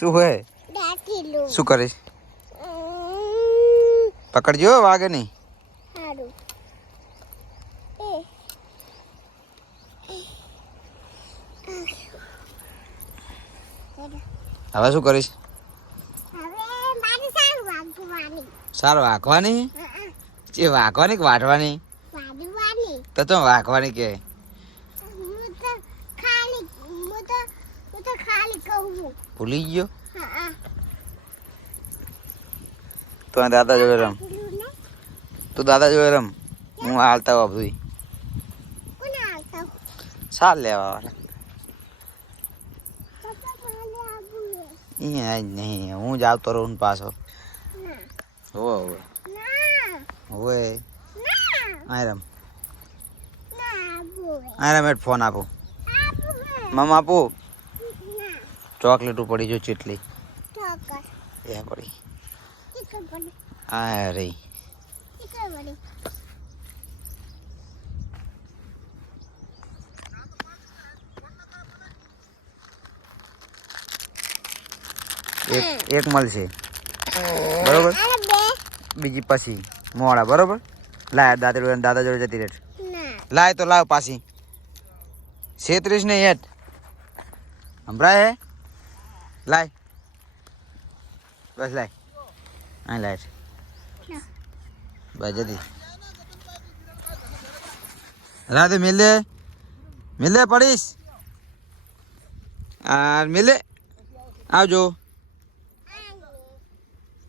શું હોય? શું કરીશ? પકડજો વાગે નહીં. હવે શું કરીશ? સારું વાંકવાની જે વાંકવાની કે વાટવાની તો તો વાંકવાની કે. ભૂલી ગયો હા તો આ દાદા જોડે રમ પેલું ને તું દાદા જોડે રમ હું હાલતા હોઉં બધું કોને આવતા સાલ લેવા વાળા પપ્પા મારે આવું છે અહીંયા જ નહીં હું જ આવતો રહું ને પાછો ના હોવે હોવે ના હોવે ના આ રમ ના આવું છે આ રમ હેઠ ફોન આપું આવું છે મમ આપું ના ચોકલેટું પડી જો ચીટલી ઠોકર એ પડી ચીકર પડી આ રહી ચીકર પડી એક એક મળશે બરોબર અરે બે બીજી પછી મોડા બરોબર લાય દાદા જોડે દાદા જોડે જતી રેટ ના લાય તો લાવ પાછી છેત્રીસ ને હેઠ સંભળાય હે લાય બસ લાય હા લાય. બસ જતી રાધે મિલે મિલે પડીશ આ મિલે આવજો